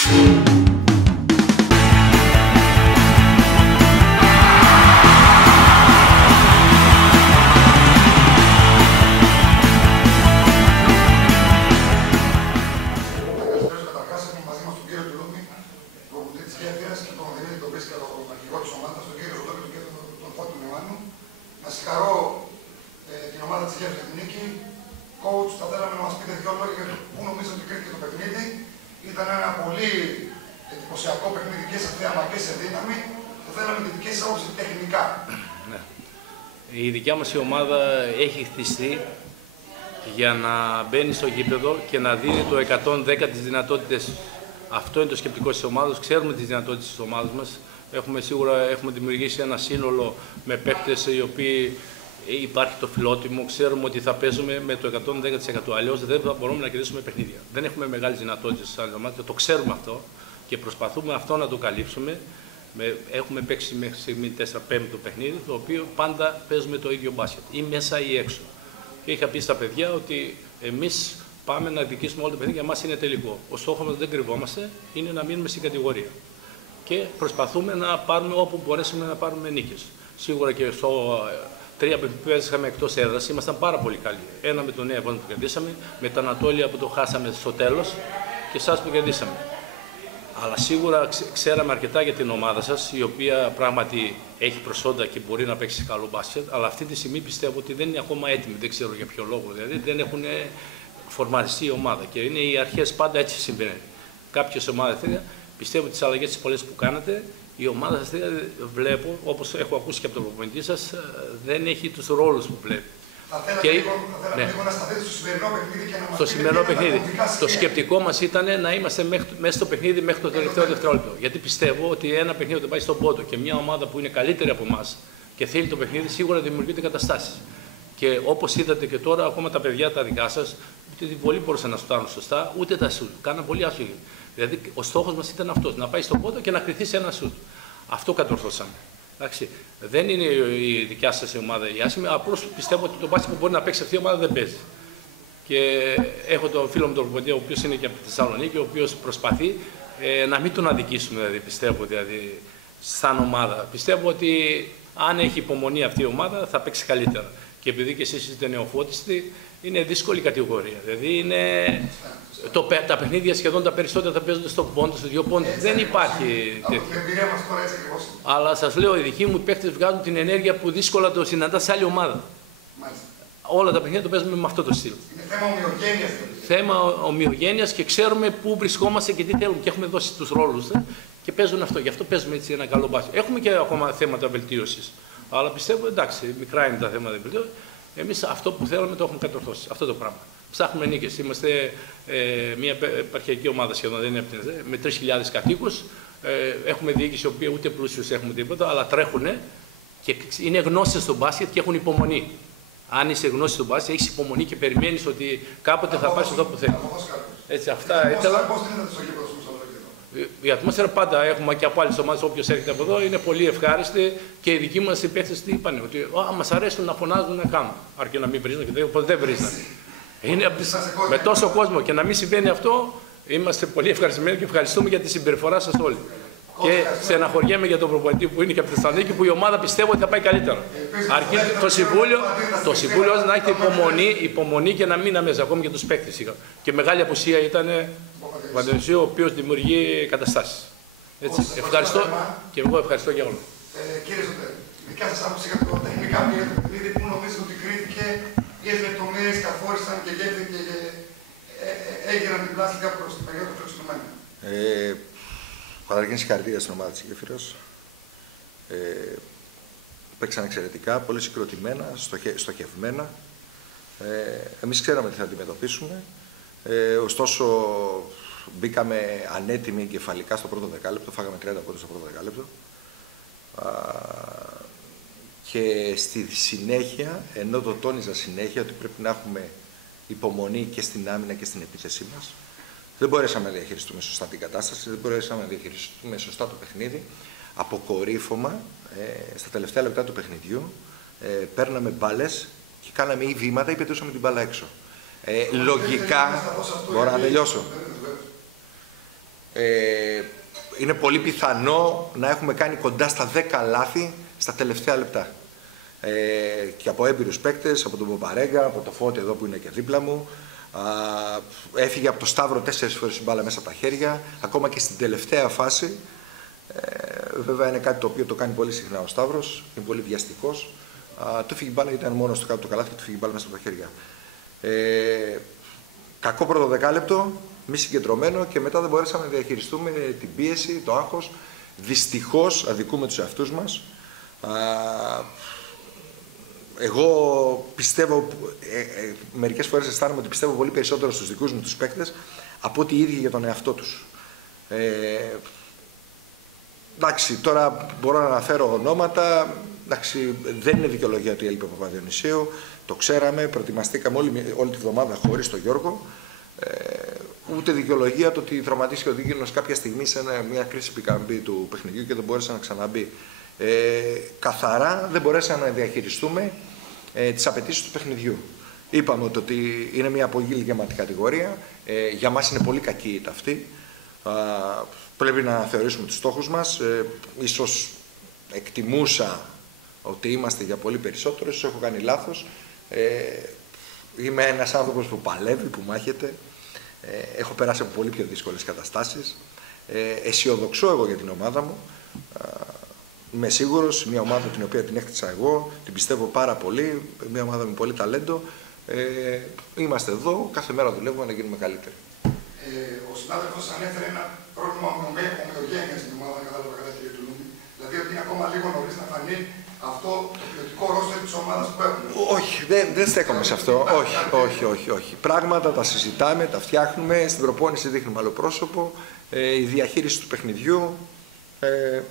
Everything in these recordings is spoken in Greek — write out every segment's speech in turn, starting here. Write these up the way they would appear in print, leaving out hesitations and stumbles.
Να συγχαρώ την ομάδα της Γέφυρας για την νίκη. Coach, θα θέλαμε να μας πείτε δύο λόγια για πού νομίζω ότι κρίθηκε το παιχνίδι. Ήταν ένα πολύ εντυπωσιακό παιχνίδι και σε θέαμα και σε δύναμη. Θα θέλαμε τη δική σας άποψη τεχνικά. Ναι. Η δικιά μας η ομάδα έχει χτιστεί για να μπαίνει στο γήπεδο και να δίνει το 110 τις δυνατότητες. Αυτό είναι το σκεπτικό της ομάδας. Ξέρουμε τις δυνατότητες της ομάδας μας. Έχουμε δημιουργήσει ένα σύνολο με παίκτες οι οποίοι υπάρχει το φιλότιμο. Ξέρουμε ότι θα παίζουμε με το 110%. Αλλιώς δεν θα μπορούμε να κερδίσουμε παιχνίδια. Δεν έχουμε μεγάλες δυνατότητες σαν ομάδα και το ξέρουμε αυτό και προσπαθούμε αυτό να το καλύψουμε. Έχουμε παίξει μέχρι στιγμή 4-5 παιχνίδι, το οποίο πάντα παίζουμε το ίδιο μπάσκετ, ή μέσα ή έξω. Και είχα πει στα παιδιά ότι εμείς πάμε να δικήσουμε όλο το παιχνίδι, για μας είναι τελικό. Ο στόχος μας, δεν κρυβόμαστε, είναι να μείνουμε στην κατηγορία. Και προσπαθούμε να πάρουμε όπου μπορέσουμε να πάρουμε νίκες. Σίγουρα και στο 3 που παίζαμε εκτός έδρας ήμασταν πάρα πολύ καλοί. Ένα με τον Νέα Βόνη που κερδίσαμε, με τον Ανατόλια που το χάσαμε στο τέλος και εσάς που κερδίσαμε. Αλλά σίγουρα ξέραμε αρκετά για την ομάδα σας, η οποία πράγματι έχει προσόντα και μπορεί να παίξει καλό μπάσκετ, αλλά αυτή τη στιγμή πιστεύω ότι δεν είναι ακόμα έτοιμη, δεν ξέρω για ποιο λόγο. Δηλαδή δεν έχουν φορμαριστεί η ομάδα και είναι οι αρχές πάντα έτσι συμβαίνει. Κάποιες ομάδες πιστεύω τις αλλαγές τις πολλές που κάνατε, η ομάδα σας βλέπω, όπως έχω ακούσει και από τον προπονητή σας, δεν έχει τους ρόλους που βλέπει. Θα θέλατε λίγο να σταθείτε στο σημερινό παιχνίδι και να μας στο σημερινό παιχνίδι. Το σκεπτικό μας ήταν να είμαστε μέσα στο παιχνίδι μέχρι το τελευταίο δευτερόλεπτο. Γιατί πιστεύω ότι ένα παιχνίδι που πάει στον πόντο και μια ομάδα που είναι καλύτερη από εμάς και θέλει το παιχνίδι, σίγουρα δημιουργείται καταστάσεις. Και όπως είδατε και τώρα, ακόμα τα παιδιά τα δικά σας, ούτε την βολή μπορούσαν να σουτάρουν σωστά, ούτε τα σουτ. Κάναν πολύ άσχημα. Δηλαδή, ο στόχος μας ήταν αυτός, να πάει στον πόντο και να κρυθεί σε ένα σουτ. Αυτό κατορθώσαμε. Εντάξει. Δεν είναι η δικιά σας ομάδα η άσχημη, απλώς πιστεύω ότι το μπάσκετ που μπορεί να παίξει αυτή η ομάδα δεν παίζει. Και έχω τον φίλο μου τον προπονητή, ο οποίος είναι και από τη Θεσσαλονίκη, ο οποίος προσπαθεί να μην τον αδικήσουμε, δηλαδή, πιστεύω, δηλαδή, σαν ομάδα. Πιστεύω ότι αν έχει υπομονή αυτή η ομάδα θα παίξει καλύτερα. Και επειδή και εσείς είστε νεοφώτιστοι, είναι δύσκολη κατηγορία. Δηλαδή είναι... τα παιχνίδια σχεδόν τα περισσότερα θα παίζονται στον πόντο, στους 2 πόντους. Δεν υπάρχει τέτοιο. Αλλά σας λέω, οι δικοί μου παίκτες βγάζουν την ενέργεια που δύσκολα το συναντά σε άλλη ομάδα. Μάλιστα. Όλα τα παιχνίδια το παίζουμε με αυτό το στυλ. Είναι θέμα ομοιογένειας. Θέμα ομοιογένειας και ξέρουμε πού βρισκόμαστε και τι θέλουμε. Και έχουμε δώσει τους ρόλους και παίζουν αυτό. Γι' αυτό παίζουμε έτσι ένα καλό μπάσκετ. Έχουμε και ακόμα θέματα βελτίωσης. Αλλά πιστεύω, εντάξει, μικρά είναι τα θέματα βελτίωσης. Εμείς αυτό που θέλαμε το έχουμε κατορθώσει. Αυτό το πράγμα. Ψάχνουμε νίκες. Είμαστε μια επαρχιακή ομάδα σχεδόν, δεν είναι με 3.000 κατοίκους. Έχουμε διοίκηση, η οποία ούτε πλούσιους έχουμε τίποτα, αλλά τρέχουν και είναι γνώστες στο μπάσκετ και έχουν υπομονή. Αν είσαι γνώστης στο μπάσκετ, έχεις υπομονή και περιμένεις ότι κάποτε θα πάρεις εδώ που θέλεις. Έτσι, αυτά ήθελα. Η ατμόσφαιρα πάντα έχουμε και από άλλες ομάδες, όποιος έρχεται από εδώ, είναι πολύ ευχάριστη και οι δικοί μας παίκτες τι είπαν, ότι μας αρέσουν να φωνάζουν να κάνουν. Αρκεί να μην βρίζουν και δεν βρίζουν. Με τόσο κόσμο και να μην συμβαίνει αυτό, είμαστε πολύ ευχαριστημένοι και ευχαριστούμε για τη συμπεριφορά σας όλοι. Και στεναχωριέμαι για τον προπονητή που είναι και από τη Θεσσαλονίκη, που η ομάδα πιστεύω ότι θα πάει καλύτερα. Αρκεί το Συμβούλιο να έχει υπομονή και να μην αμέσως, ακόμη και τους παίκτες. Και μεγάλη απουσία ήταν ο Παντελουσίου, ο οποίος δημιουργεί καταστάσεις. Έτσι, ευχαριστώ και εγώ ευχαριστώ για όλους. Κύριε Ζωτέ, δικιά σας άποψη για το τεχνικά μου για το παιχνίδι, που νομίζετε ότι κρίθηκε, ποιες λεπτομέρειες καθόρισαν και γέφτηκε και έγιναν την πλάστικα προς την περίοδο του εξωτερικού. Καταρχήν συγχαρητήρια στην ομάδα της Γέφυρας. Παίξαν εξαιρετικά, πολύ συγκροτημένα, στοχευμένα. Εμείς ξέραμε τι θα αντιμετωπίσουμε. Ωστόσο, μπήκαμε ανέτοιμοι εγκεφαλικά στο πρώτο δεκάλεπτο, φάγαμε 30 πόντους στο πρώτο δεκάλεπτο. Και στη συνέχεια, ενώ το τόνιζα συνέχεια ότι πρέπει να έχουμε υπομονή και στην άμυνα και στην επίθεσή μας, δεν μπορέσαμε να διαχειριστούμε σωστά την κατάσταση, δεν μπορέσαμε να διαχειριστούμε σωστά το παιχνίδι. Αποκορύφωμα, στα τελευταία λεπτά του παιχνιδιού, παίρναμε μπάλες και κάναμε ή βήματα ή πετούσαμε την μπάλα έξω. Λογικά, μπορώ να τελειώσω. είναι πολύ πιθανό να έχουμε κάνει κοντά στα 10 λάθη στα τελευταία λεπτά. Και από έμπειρους παίκτες, από τον Ποπαρέγκα, από το Φώτη εδώ που είναι και δίπλα μου. Έφυγε από το Σταύρο 4 φορές η μπάλα μέσα από τα χέρια, ακόμα και στην τελευταία φάση. Βέβαια είναι κάτι το οποίο το κάνει πολύ συχνά ο Σταύρος, είναι πολύ βιαστικός. Του φύγει η μπάλα, ήταν μόνος του κάτω από το καλάθι και του φύγει η μπάλα μέσα από τα χέρια. Κακό πρώτο δεκάλεπτο, μη συγκεντρωμένο, και μετά δεν μπορέσαμε να διαχειριστούμε την πίεση, το άγχος. Δυστυχώς αδικούμε τους εαυτούς μας. Εγώ πιστεύω, μερικές φορές αισθάνομαι ότι πιστεύω πολύ περισσότερο στους δικούς μου τους παίκτες από ότι οι ίδιοι για τον εαυτό τους. Εντάξει, τώρα μπορώ να αναφέρω ονόματα. Εντάξει, δεν είναι δικαιολογία ότι έλειπε ο Παπαδιονυσίου. Το ξέραμε, προετοιμαστήκαμε όλη τη βδομάδα χωρίς τον Γιώργο. Ούτε δικαιολογία το ότι τραυματίστηκε ο Δίκηνος κάποια στιγμή σε μια κρίσιμη καμπή του παιχνιδιού και δεν μπόρεσε να ξαναμπεί. Καθαρά δεν μπορέσαμε να διαχειριστούμε τις απαιτήσεις του παιχνιδιού. Είπαμε ότι είναι μια πολύ γεμάτη κατηγορία. Για μας είναι πολύ κακή αυτή. Πρέπει να θεωρήσουμε τους στόχους μας. Ίσως εκτιμούσα ότι είμαστε για πολύ περισσότερο, ίσως έχω κάνει λάθος. Είμαι ένας άνθρωπος που παλεύει, που μάχεται. Έχω περάσει από πολύ πιο δύσκολες καταστάσεις. Αισιοδοξώ εγώ για την ομάδα μου. Είμαι σίγουρος, μια ομάδα την οποία την έκτισα εγώ, την πιστεύω πάρα πολύ, μια ομάδα με πολύ ταλέντο. Είμαστε εδώ, κάθε μέρα δουλεύουμε να γίνουμε καλύτεροι. Ο συνάδελφος ανέφερε ένα πρόβλημα ομοιογένειας στην ομάδα, κατάλαβα κατά κύριε Τουλούμη. Δηλαδή ότι είναι ακόμα λίγο νωρίς να φανεί αυτό το ποιοτικό ρόστερ της ομάδας που έχουμε. Όχι, δεν στέκομαι σε αυτό. Όχι. Πράγματα τα συζητάμε, τα φτιάχνουμε, στην προπόνηση δείχνουμε άλλο πρόσωπο. Η διαχείριση του παιχνιδιού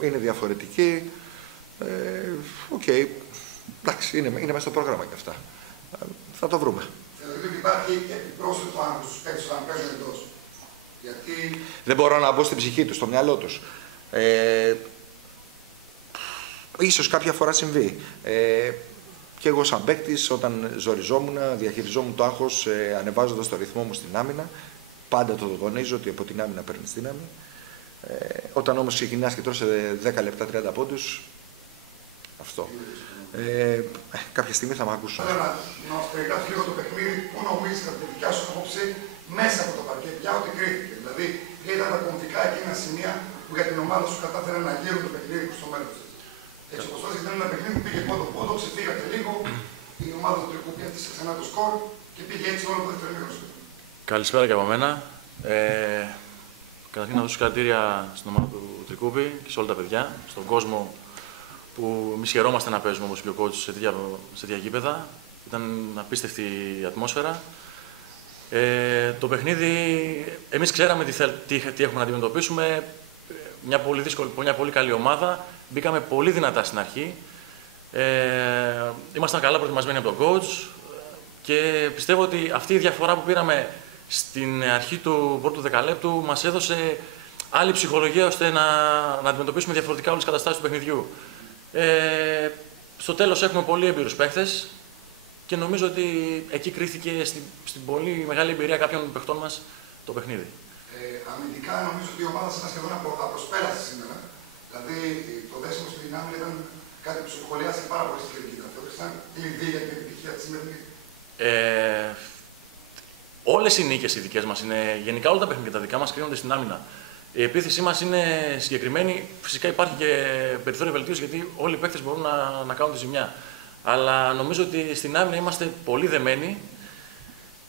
είναι διαφορετική. Εντάξει, είναι μέσα στο πρόγραμμα και αυτά. Θα το βρούμε. Θεωρείτε ότι υπάρχει επιπρόσθετο άγχος στους παίκτες όταν παίζουν εντός? Γιατί... Δεν μπορώ να μπω στην ψυχή τους, στο μυαλό τους. Ίσως κάποια φορά συμβεί. Και εγώ σαν παίκτης, όταν ζοριζόμουν, διαχειριζόμουν το άγχος ανεβάζοντας το ρυθμό μου στην άμυνα. Πάντα το τονίζω ότι από την άμυνα παίρνεις δύναμη. Όταν όμως ξεκινάς και τρως σε 10 λεπτά 30 πόντους, αυτό. Κάποια στιγμή θα με ακούσουν. Θέλω να μας περιγράψει λίγο το παιχνίδι, πού νομίζεις κατά τη δικιά σου άποψη μέσα από το παρκέ, για ό,τι κρίθηκε. Δηλαδή, ποια ήταν τα κομβικά εκείνα σημεία που για την ομάδα σου κατάφεραν να γύρουν το παιχνίδι προς το μέλλον της. Έτσι όπως τώρα ήταν ένα παιχνίδι που πήγε πόντο-πόντο, ξεφύγατε λίγο, η ομάδα του Τρικούπη έφτιαξε ξανά το σκορ και πήγε έτσι όλο το δεύτερο μήχρονο. Καλησπέρα και από μένα. Καταρχήν να δώσω συγχαρητήρια στην ομάδα του Τρικούπη και σε όλα τα παιδιά, στον κόσμο που εμείς χαιρόμαστε να παίζουμε όπως είπε ο coach σε τέτοια γήπεδα. Ήταν απίστευτη η ατμόσφαιρα. Το παιχνίδι, εμείς ξέραμε τι έχουμε να αντιμετωπίσουμε. Μια πολύ καλή ομάδα. Μπήκαμε πολύ δυνατά στην αρχή. Ήμασταν καλά προετοιμασμένοι από τον coach και πιστεύω ότι αυτή η διαφορά που πήραμε στην αρχή του πρώτου δεκαλέπτου μας έδωσε άλλη ψυχολογία ώστε να αντιμετωπίσουμε διαφορετικά όλες τις καταστάσεις του παιχνιδιού. Στο τέλος έχουμε πολύ έμπειρους παίχτες και νομίζω ότι εκεί κρίθηκε στην πολύ μεγάλη εμπειρία κάποιων παιχτών μας το παιχνίδι. Αμυντικά νομίζω ότι η ομάδα σας σχεδόν απροσπέρασε σήμερα. Δηλαδή το δέσιμο στην δυνάμει ήταν κάτι που σχολιάστηκε πάρα πολύ στη τελική ταυτότητα. Ήταν κλειδί για την επιτυχία της σημερινή. Όλες οι νίκες οι δικές μας είναι, γενικά όλα τα παιχνίδια τα δικά μας κρίνονται στην άμυνα. Η επίθεσή μας είναι συγκεκριμένη. Φυσικά υπάρχει και περιθώριο βελτίωση γιατί όλοι οι παίκτες μπορούν να κάνουν τη ζημιά. Αλλά νομίζω ότι στην άμυνα είμαστε πολύ δεμένοι.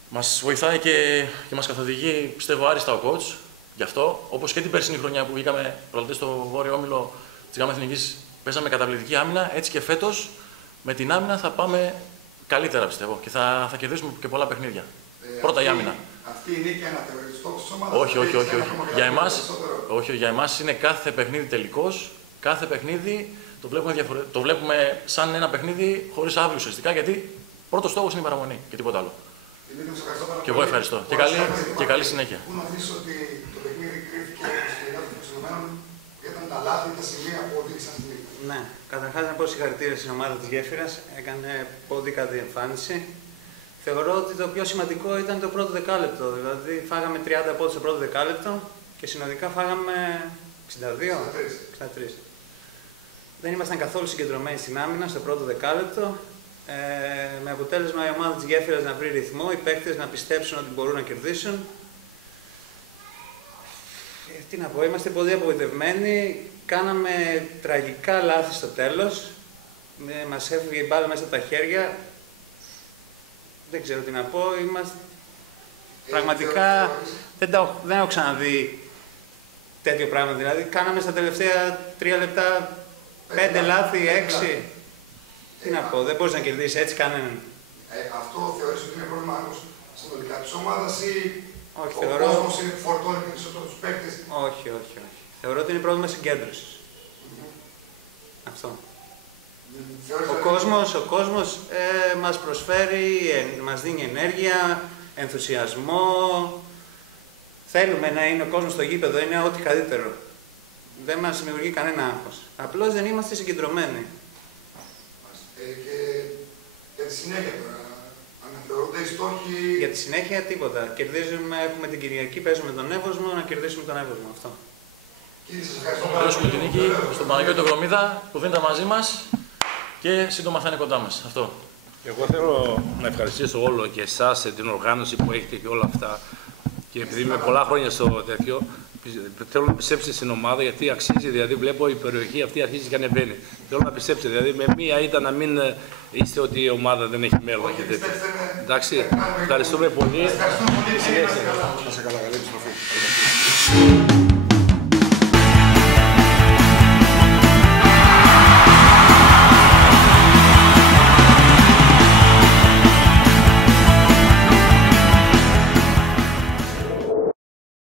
Μας βοηθάει και μας καθοδηγεί, πιστεύω, άριστα ο coach. Γι' αυτό, όπως και την περσινή χρονιά που βγήκαμε προλαλητές στο Βόρειο Όμιλο της ΓΑΜΑ Εθνικής, παίζαμε καταπληκτική άμυνα. Έτσι και φέτος με την άμυνα θα πάμε καλύτερα, πιστεύω. Και θα κερδίσουμε και πολλά παιχνίδια. Πρώτα η άμυνα. Αυτή η νίκη αναθεωρεί στόχος της ομάδας? Όχι. Για εμάς είναι κάθε παιχνίδι τελικός. Κάθε παιχνίδι το βλέπουμε σαν ένα παιχνίδι χωρίς αύριο ουσιαστικά, γιατί πρώτος στόχος είναι η παραμονή και τίποτα άλλο. Και εγώ ευχαριστώ. Και καλή συνέχεια. Πού νομίζεις ότι το παιχνίδι κρίθηκε στο λιγάκι των εξελιγμένων, ήταν τα λάθη, τα σημεία που οδήγησαν στη νίκη? Ναι, καταρχάς να πω συγχαρητήρια στην ομάδα της Γέφυρας. Έκανε πολύ καλή εμφάνιση. Θεωρώ ότι το πιο σημαντικό ήταν το πρώτο δεκάλεπτο. Δηλαδή, φάγαμε 30 πόντους στο πρώτο δεκάλεπτο και συνολικά φάγαμε 63. Δεν ήμασταν καθόλου συγκεντρωμένοι στην άμυνα στο πρώτο δεκάλεπτο. Με αποτέλεσμα η ομάδα της Γέφυρας να βρει ρυθμό, οι παίκτες να πιστέψουν ότι μπορούν να κερδίσουν. Τι να πω, είμαστε πολύ απογοητευμένοι. Κάναμε τραγικά λάθη στο τέλος. Μας έφυγε η μπάλα μέσα από τα χέρια. Δεν ξέρω τι να πω. Πραγματικά δεν έχω ξαναδεί τέτοιο πράγμα. Δηλαδή, κάναμε στα τελευταία 3 λεπτά 5 λάθη, 6. Τι να πω, δεν μπορείς να κερδίσεις έτσι κανέναν. Αυτό θεωρείς ότι είναι πρόβλημα συνολικά της ομάδας ή όχι, ο κόσμος είναι που φορτώνει περισσότερο τους παίκτες? Όχι. Θεωρώ ότι είναι πρόβλημα συγκέντρωσης. Αυτό. Ο κόσμος μας προσφέρει, μας δίνει ενέργεια, ενθουσιασμό. Θέλουμε να είναι ο κόσμος στο γήπεδο, είναι ό,τι καλύτερο. Δεν μας δημιουργεί κανένα άγχος. Απλώς δεν είμαστε συγκεντρωμένοι. Και για τη συνέχεια τώρα, αναθεωρούνται οι στόχοι? Για τη συνέχεια τίποτα. Κερδίζουμε, έχουμε την Κυριακή, παίζουμε τον Εύωσμο, να κερδίσουμε τον Εύωσμο. Αυτό. Κύριε, σας ευχαριστώ. Να δώσουμε την νίκη στον Παναγιώτο Γρομίδα που δεν ήταν μαζί μας και σύντομα θα είναι κοντά μας. Αυτό. Εγώ θέλω να ευχαριστήσω όλο και εσάς, την οργάνωση που έχετε και όλα αυτά. Και επειδή είμαι πολλά χρόνια στο τέτοιο, θέλω να πιστέψετε στην ομάδα γιατί αξίζει. Δηλαδή, βλέπω η περιοχή αυτή αρχίζει και ανεβαίνει. Θέλω να πιστέψετε. Δηλαδή, με μία ήταν να μην είστε ότι η ομάδα δεν έχει μέλλον και τέτοιο. Εντάξει, ευχαριστούμε πολύ. Ευχαριστούμε πολύ. Να σε καλά, καλή επιστροφή.